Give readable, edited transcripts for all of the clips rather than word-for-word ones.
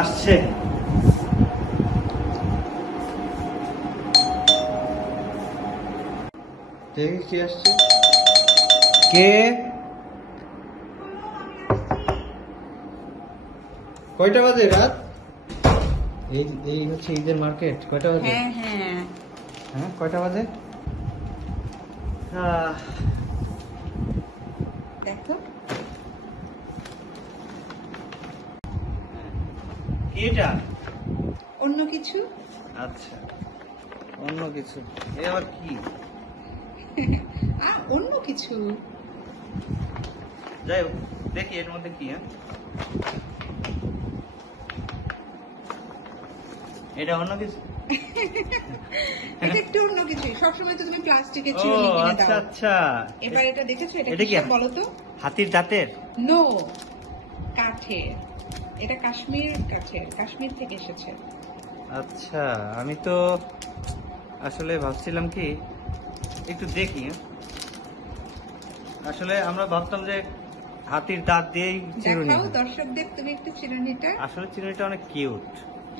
আসছে। দেখি কি আসছে। কে? কয়টা বাজে রাত? এই এই হচ্ছে ঈদের মার্কেট। কয়টা বাজে? হ্যাঁ হ্যাঁ হ্যাঁ কয়টা বাজে? আহ, দেখো কি এটা? অন্য কিছু। আচ্ছা, অন্য কিছু। এ আবার কি? আর অন্য কিছু। যাই হোক, দেখি এর মধ্যে কি। হ্যাঁ, এটা অন্য কিছু। এটা একটু অন্য কিছু। সবসময় তো তুমি প্লাস্টিকের ও চিরুনি কিনে আচ্ছা দাও। আচ্ছা। এবার এটা দেখেছো? এটা এটা কি? কি বলো তো? হাতির দাঁতের? নো, কাঠের। এটা কাশ্মীর থেকে এসেছে। আচ্ছা, আমি তো আসলে ভাবছিলাম কি একটু দেখি। হ্যাঁ? আসলে আমরা ভাবতাম যে হাতির দাঁত দিয়েই চিরুনি দেখাও হয়। দর্শকদের তুমি একটু চিরুনিটা। আসলে চিরুনিটা অনেক কিউট,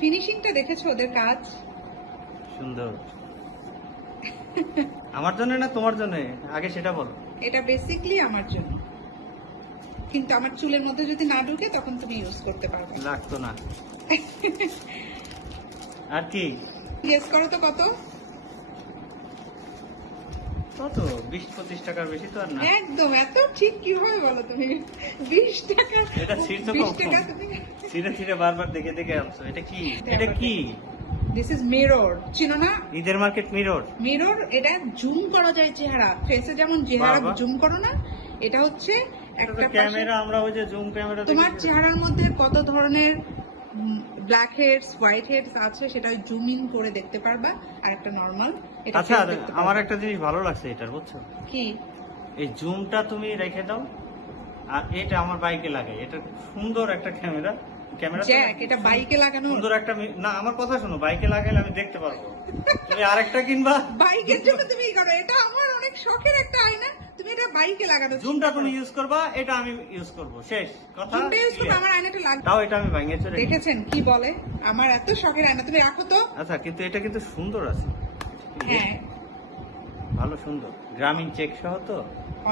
ফিনিশিংটা দেখেছো ওদের কাজ? সুন্দর। আমার জন্য না তোমার জন্য? আগে সেটা বলো। এটা বেসিকলি আমার জন্য, কিন্তু আমার চুলের মধ্যে যদি না ঢুকে তখন তুমি ইউজ করতে পারবে। লাগতো না। আর কি? গেস করো তো কত? কত? 20-25 টাকার বেশি তো আর না। একদম, এত ঠিক কিভাবে বলো তুমি? 20 টাকা। এটা ছিঁড় তো 20 কম। টাকা তুমি। ছিঁড়ে ছিঁড়ে বারবার দেখে দেখে আনছো। এটা কি? এটা কি? দিস ইজ মিরর, চিনো না? ঈদের মার্কেট মিরর? মিরর, এটা জুম করা যায় চেহারা, ফেসে যেমন চেহারা বাবা। জুম করো না, এটা হচ্ছে এটা তো একটা ক্যামেরা, আমরা ওই যে জুম ক্যামেরা তোমার চেহারার মধ্যে কত ধরনের ব্ল্যাক হেডস, হোয়াইট হেডস আছে সেটা জুম ইন করে দেখতে পারবা, আর একটা নর্মাল এটা আচ্ছা, face দেখতে পারবা। আমার একটা জিনিস ভালো লাগছে এটার, বুঝছো? কি? এই জুমটা তুমি রেখে দাও, আর এটা আমার বাইকে লাগাই। এটা সুন্দর একটা ক্যামেরা। ক্যামেরা জ্যাক, এটা বাইকে লাগানো। সুন্দর একটা না, আমার কথা শোনো, বাইকে লাগাইলে আমি দেখতে পারবো। তুমি আরেকটা কিনবা। বাইকের জন্য তুমি ই করো, এটা আমার অনেক শখের একটা আয়না, তুমি এটা বাইকে লাগানো। জুমটা তুমি ইউজ করবা, এটা আমি ইউজ করব, শেষ কথা। জুমটা ইউজ করো, আমার আয়নাটা লাগবে। তাও এটা আমি ভাঙিয়ে চলে। দেখেছেন কি বলে? আমার এত শখের আয়না, তুমি রাখো তো। আচ্ছা, কিন্তু এটা কিন্তু সুন্দর আছে। হ্যাঁ, ভালো সুন্দর, গ্রামীণ চেক সহ তো।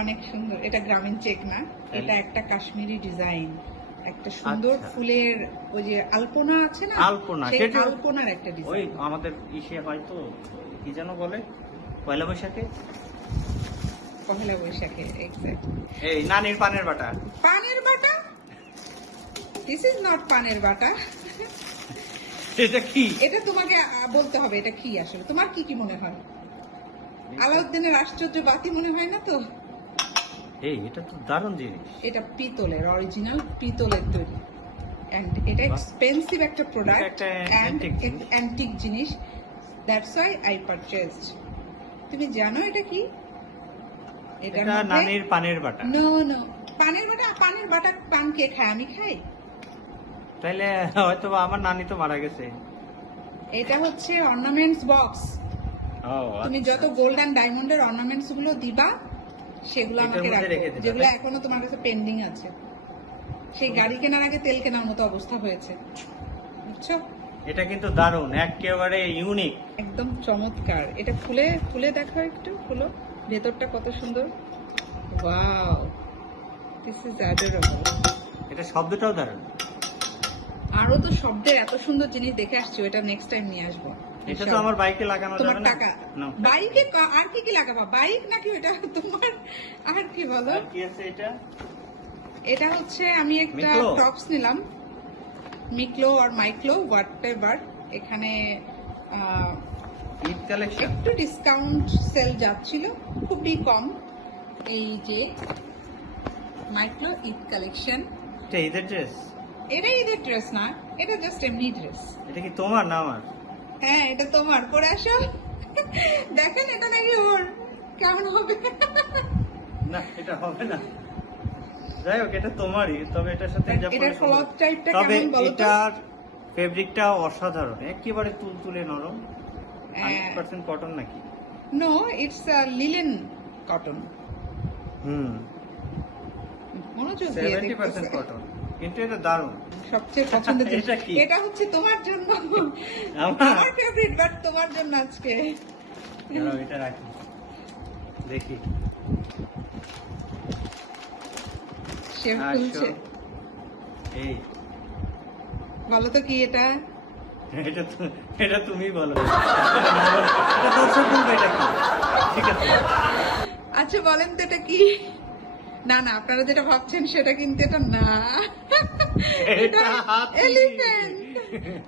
অনেক সুন্দর। এটা গ্রামীণ চেক না, এটা একটা কাশ্মীরি ডিজাইন, একটা সুন্দর আচ্ছা। ফুলের ওই যে আলপনা আছে না, আলপনা, সেই সেটা আলপনার একটা ওই ডিজাইন। আমাদের ইসে হয়তো কি যেন বলে, পয়লা বৈশাখে পহেলা বৈশাখে, এক্স্যাক্ট। এই নানির পানের বাটা। পানের বাটা? দিস ইজ নট পানের বাটা। এটা কি? এটা তোমাকে বলতে হবে এটা কি আসলে। তোমার কি কি মনে হয়? আলাউদ্দিনের আশ্চর্য বাতি মনে হয় না তো? এই এটা তো দারুণ জিনিস। এটা পিতলের, অরিজিনাল পিতলের তৈরি, এন্ড এটা এক্সপেন্সিভ একটা প্রোডাক্ট, একটা এন্ড antique জিনিস। অ্যান্টিক জিনিস। That's why I purchased. তুমি জানো এটা কি? এটা নানির পানের বাটা। নো নো, পানের বাটা পান কে খায়? আমি খাই। তাইলে হয়তো বা আমার নানি তো মারা গেছে। এটা হচ্ছে অর্নামেন্টস বক্স। ও তুমি আচ্ছা। যত গোল্ড এন্ড ডায়মন্ডের অর্নামেন্টস গুলো দিবা সেগুলো এটার আমাকে মধ্যে রাখো, রেখে দিবা, যেগুলো তাই? এখনো তোমার কাছে পেন্ডিং আছে। সেই গাড়ি কেনার আগে তেল কেনার মতো অবস্থা হয়েছে, বুঝছো? এটা কিন্তু দারুণ, একেবারে ইউনিক। একদম চমৎকার। এটা খুলে খুলে দেখো, একটু খুলো, ভেতরটা কত সুন্দর। Wow, this is adorable. এটা শব্দটাও দারুণ। আরো তো শব্দের এত সুন্দর জিনিস দেখে আসছি, ওটা নেক্সট টাইম নিয়ে আসবো। এটা তো আমার বাইকে লাগানো যাবে না? তোমার টাকা। না। বাইকে আর কি কি লাগাবা? বাইক নাকি ওটা তোমার? আর কি বলো? আর কি আছে এটা? এটা হচ্ছে আমি একটা মিক্লো? টপস নিলাম, মিক্লো আর মাইক্লো হোয়াটএভার। এখানে ঈদ কালেকশন। একটু ডিসকাউন্ট সেল যাচ্ছিল, খুবই কম। এই যে মাইক্লো ঈদ কালেকশন। এটা ঈদের ড্রেস? এটা ঈদের ড্রেস না, এটা জাস্ট এমনি ড্রেস। এটা কি তোমার না আমার? হ্যাঁ, এটা তোমার, পরে আসো। দেখেন এটা নাকি ওর, কেমন হবে? না, এটা হবে না। যাই হোক, এটা তোমারই, তবে এটার সাথে যা এটার পরে ক্লথ টাইপটা তবে কেমন বলো তো? এটার ফেব্রিকটা অসাধারণ, একেবারে তুলতুলে নরম। হ্যাঁ। 100% কটন নাকি? No, it's linen cotton. Hmm, মনোযোগ দিয়ে 70% দেখতেছে। কটন। কিন্তু এটা দারুণ। সবচেয়ে পছন্দের জিনিস এটা কি? এটা হচ্ছে তোমার জন্য। আমার আমার ফেভারিট, বাট তোমার জন্য আজকে। দাঁড়াও, এটা রাখি, দেখি। শেফ আসো। খুলছে, এই বলো তো কি এটা? এটা তুমি বলো। এটা দর্শক বলবে এটা কি। ঠিক আছে, আচ্ছা বলেন তো এটা কি? না না, আপনারা যেটা ভাবছেন সেটা কিন্তু এটা না। এটা হাতি। এলিফ্যান্ট।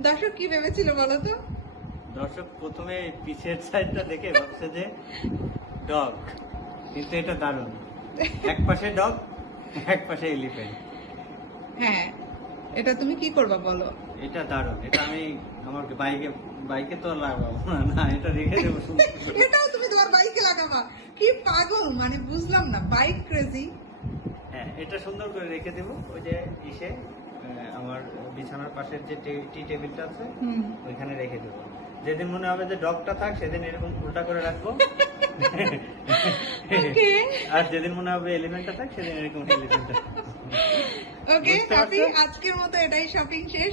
দর্শক কি ভেবেছিল বলো তো? দর্শক প্রথমে পিছের সাইডটা দেখে ভাবছে যে ডগ, কিন্তু এটা দারুণ। এক পাশে ডগ, এক পাশে এলিফ্যান্ট। হ্যাঁ, এটা তুমি কি করবা বলো? এটা দারুণ। এটা আমি আমার বাইকে তো লাগাবো না, না এটা রেখে দেবো সুন্দর করে। এটাও তুমি তোমার বাইকে লাগাবা? কি পাগল, মানে বুঝলাম না, বাইক ক্রেজি। হ্যাঁ, এটা সুন্দর করে রেখে দেবো ওই যে ইসে, আমার বিছানার পাশের যে টি টেবিলটা আছে ওইখানে রেখে দেবো। যেদিন মনে হবে যে ডগটা থাক সেদিন এরকম উল্টা করে রাখবো। ওকে আর যেদিন মনে হবে এলিমেন্টটা থাক সেদিন এরকম এলিমেন্টটা। ওকে, বুঝতে হ্যাপি। পারছো? আজকের মতো এটাই শপিং শেষ।